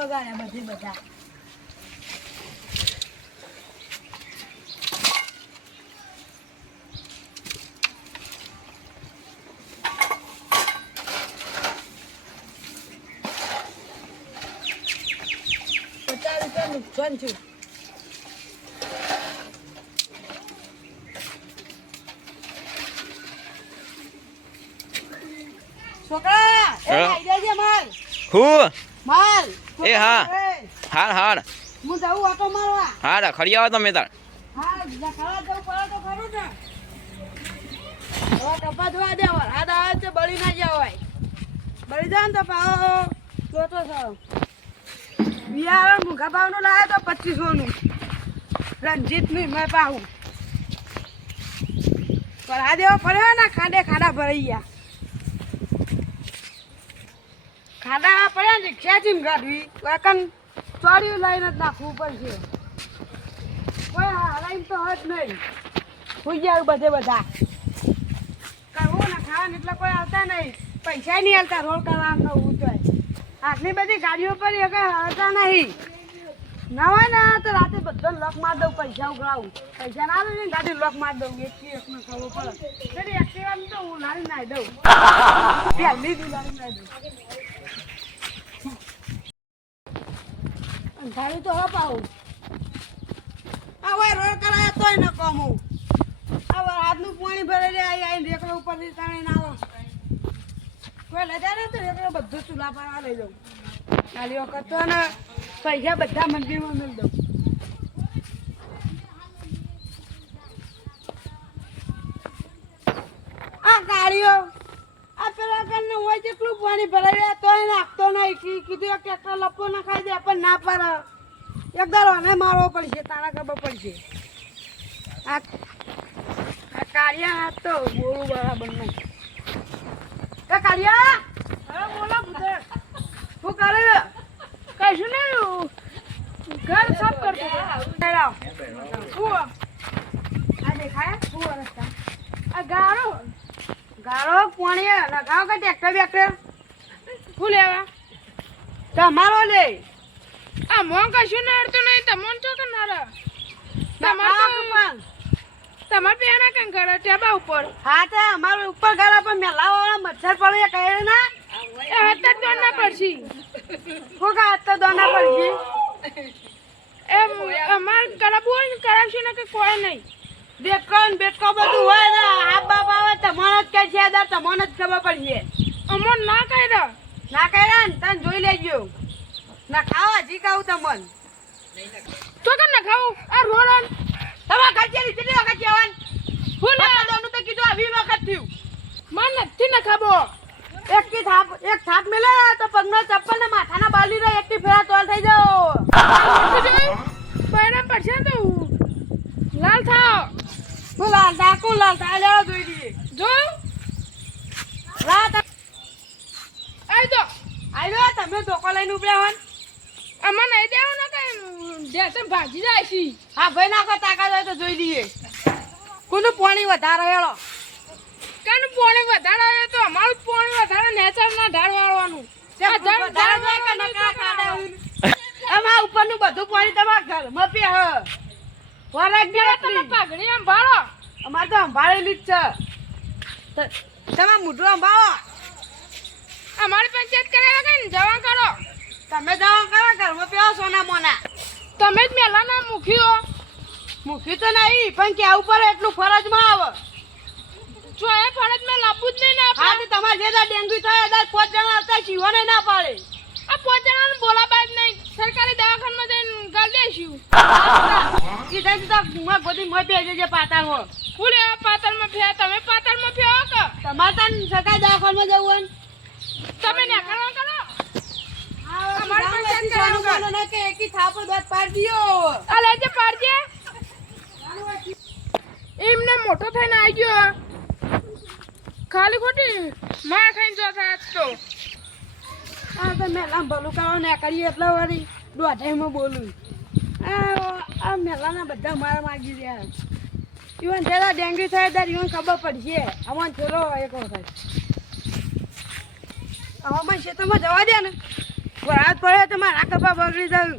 બગાડ્યા બધી બધા. નુકસાન થયું. છોકરા એ હા? છે દેજે હું એ હા. હાર હાર હું જાઉં ઓટો મારવા. હાર ખરી આવો તમે તાર. હા ખાવા જવું પડે તો ખરું ને. કપા ધોવા દે વરસાદ આવે છે બળી ના જવાય બળી જાય ને તો પાવો જોતો છો. બિયારણ મૂંઘા ભાવનું લાવે તો પચીસોનું. રણજીતનું મેં પાવું વરસાદ એવો પડ્યો ને ખાડે ખાડા ભરાઈ ગયા. ખાડા પડ્યા ને રિક્ષાથી કાઢવી. વાકન ચોરી લઈને જ નાખવું પડશે. કોઈ હલાઈમ તો હોત નહીં. સુઈ જાય બધે બધા. કરવું ને ખાવાનું એટલે કોઈ આવતા નહીં. પૈસા નહીં હાલતા રોડ કરવાનું કહું તો. આટલી બધી ગાડીઓ પર એ કઈ હાલતા નહીં. ના હોય તો રાતે બધો લોક માર દઉં, પૈસા ઉઘરાવું. પૈસા ના આવે ને ગાડી લોક માર દઉં. એકથી એકનો ખબર પડે. એટલે એક્ટિવાનું તો હું લાવી નાઈ દઉં. પહેલી દી લાવી દઉં. અંધારું તો હપ આવું હોય રોડ કરાયા તોય ન કમું આ વરસાદનું પાણી ભરેલી આવી આવીને રેકડો ઉપરથી તાણી ના આવો. કોઈ લજા ને તો રેકડો બધું ચૂલા પર લઈ દઉં. ખાલી વખત તો ને પૈસા બધા મંદિરમાં મેળ દઉં. આ ગાડીઓ આ પેલા કરીને હોય જેટલું પાણી ભરાઈ રહ્યા તોય નાખતો નહીં. કીધું ટ્રેક્ટર લપો ના ખાઈ દે પણ ના પાડે. એક મારવો પડશે તારા ખબર પડશે. આ કાળિયા હાથ તો બોલું બરાબર નહીં. કાળિયા! હા બોલો શું કરે? કશું નહીં ઘર સાફ કરતો શું આ દેખાય? શું રસ્તા આ ગારો. ગારો પાણી લગાવ કે ટ્રેક્ટર બેક્ટર? શું લેવા? તમારો લે. આ મોં કશું ના અડતું નહીં. તમોન છો કે નારા તમારો પણ તમાર પેના કઈ ઘરે ટેબા ઉપર. હા તો અમારું ઉપર ગાળા પર મેલા વાળા મચ્છર પડે કહે ના. એ હાથ જ દોડ ના પડશી. હું કા હાથ તો પડશે? એમ અમાર ને કરાવશું ને કે કોઈ નહીં. બેટકો ને બેટકો બધું હોય ને આ બાપ આવે તમને જ કહે છે તમને જ ખબર પડશે. અમોન ના કર્યો. ના કર્યા ને તને જોઈ લેજો. ના ખાવા જી કહું તમને. તો કે ના ખાવું? આ રોડન. તમારા જેની કેટલી વખત જવાનું? હું ના દોનું તો કીધું આવી વખત થયું. મન નથી ના ખાબો. એક કી થાપ એક થાપ મેલે તો પગનો ચપ્પલ ને માથાના બાલી રે એક કી ફેરા તોલ થઈ જાઓ. પહેરા પડશે તો. લાલ થાવ. હું લાલ ડાકુ લાલ તા લેવા જોઈ દઈએ જો. રાત આઈ આવ્યો તમે ધોકો લઈને ઉપડ્યા હોન. આમાં નહીં દેવું ને કઈ. ભાજી જાય છે હા ભાઈ નાખો તાકાત હોય તો જોઈ લઈએ. કોનું પાણી વધારે હેળો. કાનું પાણી વધારે આવે તો અમારું પાણી વધારે નેચર ના ઢાળ વાળવાનું. તો? આમાં ઉપરનું બધું પાણી તમારા ઘરમાં પી હ વરાગ તમે પાઘડી આમ ભાળો અમારે તો અંભાળેલી જ છે. તમે મોઢું સંભાળો અમારી પંચાયત કરાવ્યા કઈ જવા કરો. તમે જાઓ કરો ઘરમાં પીવો સોના મોના. તમે જ મેલાના મૂક્યો મૂકી તો નહીં પણ કેવું પડે એટલું ફરજમાં આવે? જો એ ફરજ મેં લાવવું જ નહીં ને હા તમારે જે ડેન્ગ્યુ થાય દાડે પાંચ જણા આવતા શિવને ના પાડે. આ પાંચ જણાને બોલાવા જ નહીં. સરકારી દવાખાનામાં જઈને ગાળ દેશું. સીધા સીધા મોં ગોદી મોં બેસી જજે પાતાળમાં ફૂલે પાતળમાં ફે તમે પાતળમાં ફે કે? તમારે તન સરકારી દવાખાનામાં જવું હોય ને? તમે નેકળવા કરો અમારે અમારે પણ કરવાનું સોનું ના કે એકી થાપો દોત દિયો દ્યો આ લેજે પાડજે એમને મોટો થઈને આવી ગયો. ખાલી ખોટી માં ખાઈને જો થાય તો. આ તો મેલા ભલું કરવા ના કરીએ એટલે વળી. દોઢાઈમાં બોલું. આ મેલાના બધા મારા માગી રહ્યા. ઇવન થયેલા ડેન્ગ્યુ થાય ત્યારે ઇવન ખબર પડશે. આમાં થયેલો એક વખત આવામાં ખેતરમાં જવા દે ને. વરાત પડે તો મારા કપા બગડી જાય.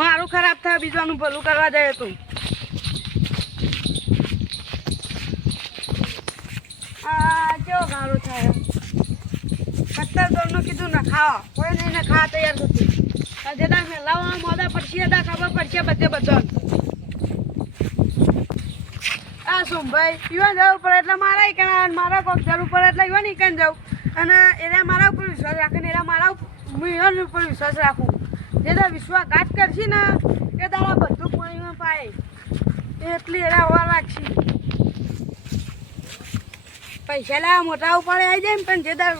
મારું ખરાબ થાય, બીજાનું ભલું કરવા જાય તું. આ, કેવો ગાળો થાય? પત્તર દોરનું કીધું ના ખાવા કોઈ નહીં ને ખાવા તૈયાર નથી. આજે દા લાવવા મોદા પડશે દા ખબર પડશે બધે બધો આ ભાઈ ઈવન જવું પડે એટલે મારા આવે, મારા કોક જરૂર પડે એટલે ઈવન ઈકન જાઉં અને એને મારા ઉપર વિશ્વાસ રાખે ને એને મારા ઉપર ઉપર વિશ્વાસ રાખું. જે દા વિશ્વાસઘાત કરશે ને એ તારા બધું પાણીમાં પાય. એટલી એના હોવા લાગશે. પૈસા લાવ્યા મોટા ઉપાડે આવી જાય ને પણ જે દાર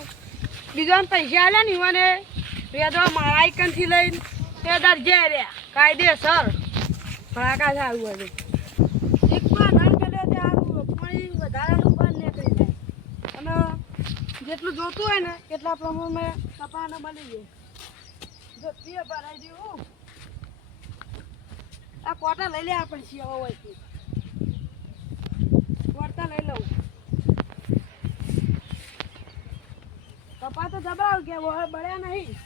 બીજા પૈસા આલ્યા ને મને તો મારા ઈકનથી લઈને તે દાર જે રહ્યા. કાયદેસર. ફળાકા સારું હતું ત્યાં પાણી વધારાનું બહાર નીકળી જાય. અને જેટલું જોતું હોય ને એટલા પ્રમાણમાં કપાને મળી ગયું. જો પીએ ભરાઈ દેવું આ કોટા લઈ લે આપણે છીએ હોય કોટા લઈ લઉં. કપા તો દબાવ કે હવે બળ્યા નહીં.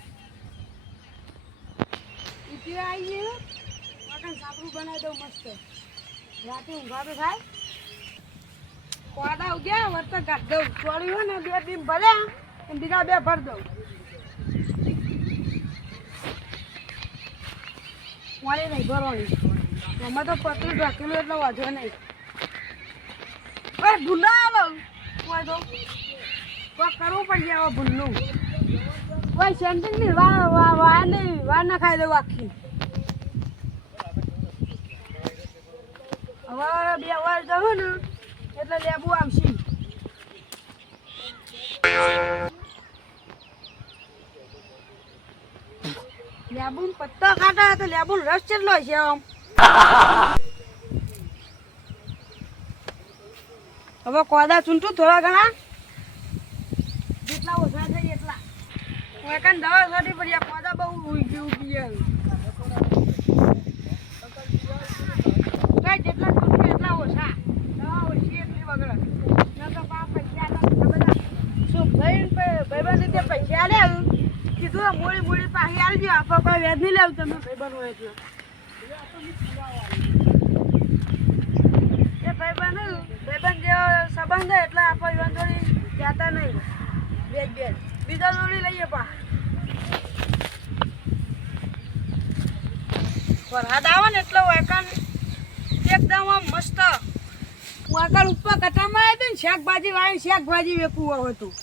ઈટી આવી ગયું વાકણ સાપડું બનાવી દઉં મસ્ત. રાતે ઊંઘા તો થાય. કોડા ઉગ્યા વર્ત કાઢ દઉં. ચોળ્યું ને બે ટીમ ભર્યા અને બીજા બે ભર દઉં. વાળી નહીં ભરવાની. અમે તો પતલું ઢાકેલું એટલે વાંધો નહીં. ભૂલા આવો કોઈ કરવું પડી જાય ભૂલનું. કોઈ સેન્ટિંગ નહીં, વા વા વા નહીં વાર ના ખાઈ દઉં આખી. હવે બે વાર જવું ને, એટલે લેબુ આવશે. લેબુ પત્તા કાઢા તો લેબુ રસ કેટલો છે આમ. હવે કોદા ચૂંટું થોડા ઘણા જેટલા ઓછા થાય એટલા હું દવા સારી પડી આ કોદા બહુ ઉગી ઉગી કઈ જેટલા ચૂંટું એટલા ઓછા. દવા ઓછી એટલી વગર. ન તો પા પૈસા બધા. શું ભાઈ ભાઈબંધ રીતે પૈસા આલ્યા કીધું મૂડી મૂડી પાછી આલજો. આપણે કોઈ વ્યાજ નહીં લેવું તમે. ભાઈબંધ હોય એટલે. એ ભાઈબંધ ભાઈબંધ જેવો સંબંધ હોય એટલે આપણે જોડી જતા નહીં. બે બેજ. બીજા દોરી લઈએ પા. વરસાદ આવે ને એટલે વાયકાન એકદમ આમ મસ્ત. વાયકાન ઉપર કટામાં આવ્યું ને શાકભાજી વાળી શાકભાજી વેકવું હતું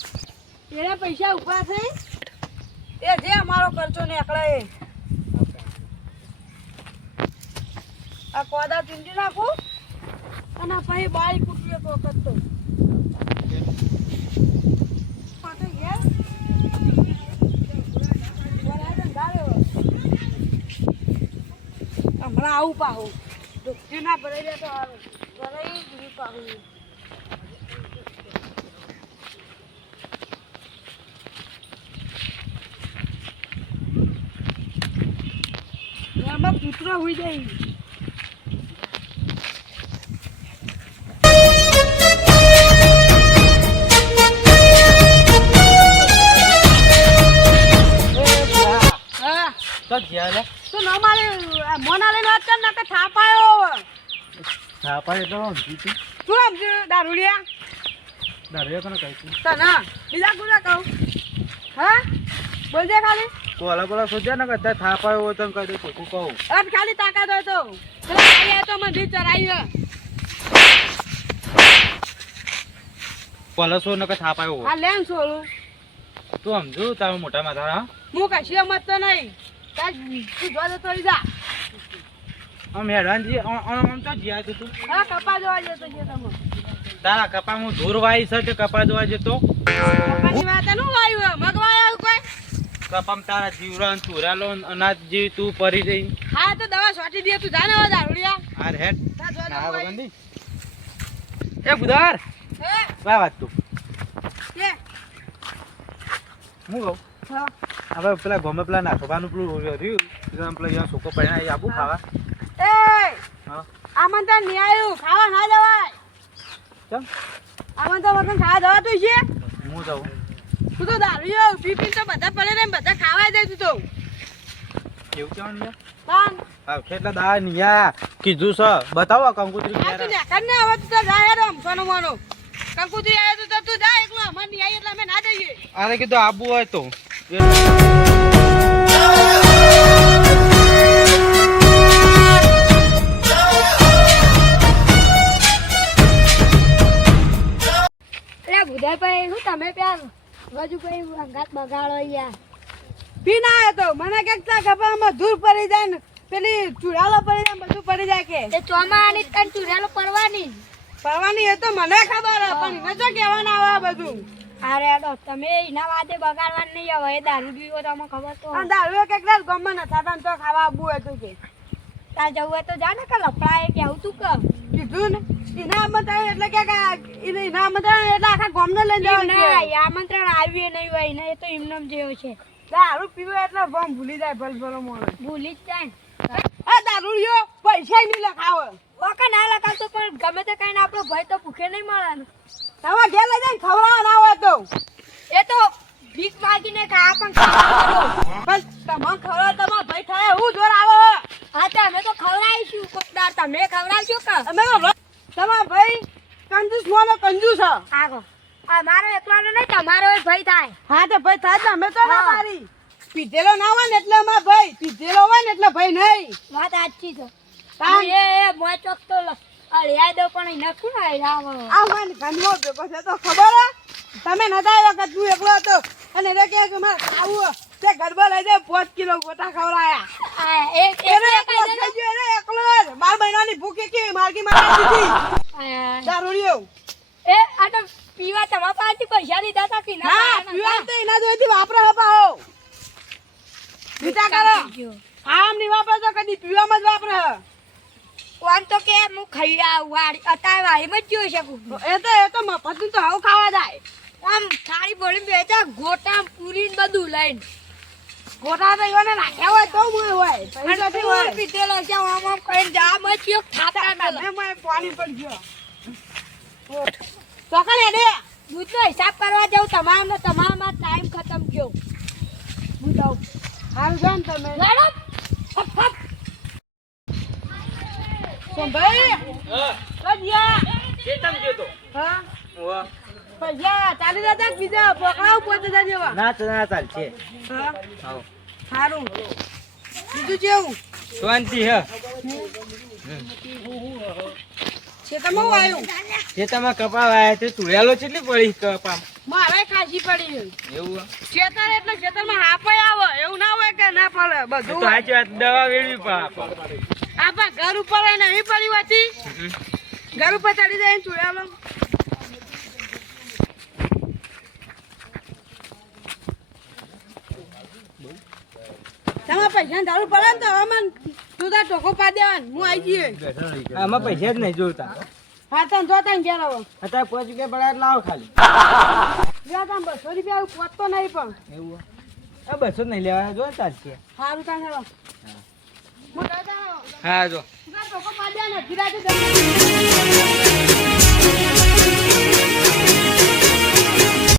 એને પૈસા ઊભા થઈ? એ જે અમારો ખર્ચો ને એ. આ કોદા ચૂંટી નાખું? અને પછી એક કરતો તો. પાછો આવું પાહું. ડુબકી ના ભરાઈ જાય તો ભરાઈ ગયું પાહું. આમાં કૂતરો હોઈ જાય. તો ગયા તો ન મારે મોના લઈને વાત કર ને કે થાપ આવ્યો થાપા એટલે તું આમ સમજુ દારૂડિયા? દારૂએ કોને કહી તું તને? બીજા કોને કહું? હા? બોલજે ખાલી. કોલા કોલા સોચ્યા ને થાપાયો થાપા હોય તો કહી દઉં ચોખ્ખું કહું. અટ ખાલી તાકાત હોય તો. આ તો મને રીત ચરાઈ પલસો ને કે થાપાયો હા આ લેન છોડું તું સમજુ તારું મોટા માથા હા કશી મત તો નહીં. તું જો જતો રહી જા આમ તો જ્યાં તું તું. હા કપા જોવા જતો છે તમે તારા કપા હું દૂર વાઈ છે કે કપા જોવા જતો? કપાની વાત એનું વાયુ હે મગવાય આવું કોઈ? કપામ તારા જીવરાન તુરાલો અનાજ જેવી તું પરી જઈ હા તો દવા છોટી દે તું. જાને હવે દારૂડિયા. આર હેડ. જો ના દવા વગંદી એ બુધાર હે? વા વાત તું. કે? હું કહું? હા. હવે પેલા ગમે પેલા નાખવાનું પેલું રહ્યું. પેલા અહીંયા સુકો પડ્યા આબુ ખાવા. એ! હા? આમંત્રણ નહીં આવ્યું ખાવા ના જવાય. ચમ આમંત્રણ વગર ખાવા જવા તું છે. હું જાઉં. તું તો દારૂ પી પી તો બધા પડે ને બધા ખાવા જાય તું તો. એવું કેવાનું યાર? તાન હા કેટલા દા નિયા કીધું છે. બતાવો કંકુતરી આ તું નેકર ને. હવે તું તો જાય હેડો સોનો મોનો કંકુતરી આયો તો તું જા એકલો. અમાર નહીં આવીએ એટલે અમે ના જઈએ. અરે કીધું આબુ હોય તો. અરે ભુદાભાઈ શું તમે પ્યાર? વજુભાઈ અંગાત બગાડો યાર. પી ના આવ્યો તો. મને કે કપામાં ધૂળ પડી જાય ને. પેલી ચૂડાલો પડી જાય બધું પડી જાય કે. તે ચોમાની તન ચુરેલો પડવાની. પરવાની એ તો મને ખબર હે પણ એને તો કહેવાના આવે બધું. અરે તો તમે એના વાતે બગાડવા નહીં આવે એ દારૂ પીવો તમને ખબર તો દારૂ કે એકલા ગમમાં ન થતા તો ખાવા આવવું હતું કે. ત્યાં જવું હોય તો જા ને કે લફડાએ કેવું તું કે કીધું ને ઇનામ બતાવે એટલે કે કે એને ઇનામ બતાવે એટલે આખા ગામને લઈને જવાનું ના આમંત્રણ આવ્યું નહીં હોય ને એ તો એમનેમ જેવો છે. દારૂ પીવો એટલે ભમ ભૂલી જાય ભલ ભલો ભૂલી જ જાય આ દારૂ લ્યો પૈસા નહીં લખાવો. ઓકે ના લખાવતો પણ ગમે તે કઈ આપણો ભાઈ તો ભૂખે નહીં મળે ને તમે ઘેર લઈ જાય ખવડાવવા ના હોય તો. એ તો ભીખ માગીને ખા પણ પણ તમે ખવડાવ તમારા ભાઈ થાય હું જોર આવે. હા તો અમે તો ખવડાવીશું કોકદાર તમે ખવડાવશો કે? અમે તો તમારા ભાઈ કંજૂસ મોનો કંજૂસ હે. આ મારો એકલાનો નહીં તમારો ભાઈ થાય. હા તો ભાઈ થાય તો અમે તો ના. મારી પીધેલો ના હોય ને એટલે અમાર ભાઈ. પીધેલો હોય ને એટલે ભાઈ નહીં. વાત સાચી છે. એ એ મોય ચોક તો અળિયા દો પણ કોણ આવો આ મને છે તો ખબર હે? તમે નતા આવ્યા કે તું એકલો હતો? અને એને કહે કે મારે ખાવું તે ગરબા લઈ જાય પાંચ કિલો ગોટા ખવડાયા. એકલો. બાર મહિનાની ભૂખ એકી માર્ગી મારી દીધી દારૂડિયો એ આ તો પીવા તમારા પાસેથી પૈસા લીધા હતા કે ના પીવા તો એના જોઈથી વાપરે વિચાર કરો. આમ નહીં વાપરો તો કદી પીવામાં જ વાપરે. કોણ તો કે હું ખાઈ આવું અત્યારે વાળીમાં જ જોઈ શકું. એ તો એ તો મફતનું તો હવે ખાવા જાય. આમ થાળી ભરી બેચા ગોટા પૂરી ને બધું લઈને. ગોટા તો એને નાખ્યા હોય તો હું હોય અને પૂર પીધેલો છે આમ આમ કરીને જા મચ્યો થાતા મેલો. તમે મેં પાણી પર ગયો ચોકડ હેડે દૂધનો હિસાબ કરવા જાઉં તમારામાં ને તમારામાં ટાઈમ ખતમ થયો. હું જાઉં. હાલ જાઉં ને તમે. લેડો સોમભાઈ કજિયા ચેતન ગયો હા. તો પૈસા ચાલી જતા બીજા? પકડાવ પાંચ હજાર જેવા ના ના ચાલશે. હા. આવો. સારું બીજું જેવું શાંતિ હે. છે આવ્યું? જે તમે કપા વાયા તે તુળેલો કેટલી પડી કપા મારે ખાસી પડી એવું ખેતર એટલે ખેતરમાં હાપાય આવે. એવું ના હોય કે ના પડે બધું તો આજ વાત. દવા વેડવી પડે આપા ઘર ઉપર નહીં પડી હોતી? ઘર ઉપર ચડી જાય ચૂડેલો તમારે પૈસા દારૂ પડે ને તો હવે મને તું તાર ટોકો પા દેવાનું હું આવી જઈએ. આમાં પૈસા જ નહીં જોતા. હા તને જો તને ઘેર આવો. અત્યારે પાંચ રૂપિયા પડ્યા લાવ ખાલી. જો તા બસો રૂપિયા પહોંચતો નહીં પણ. એવું? આ બસો નહીં લેવા જો ને ચાલશે સારું હેલો હું જો.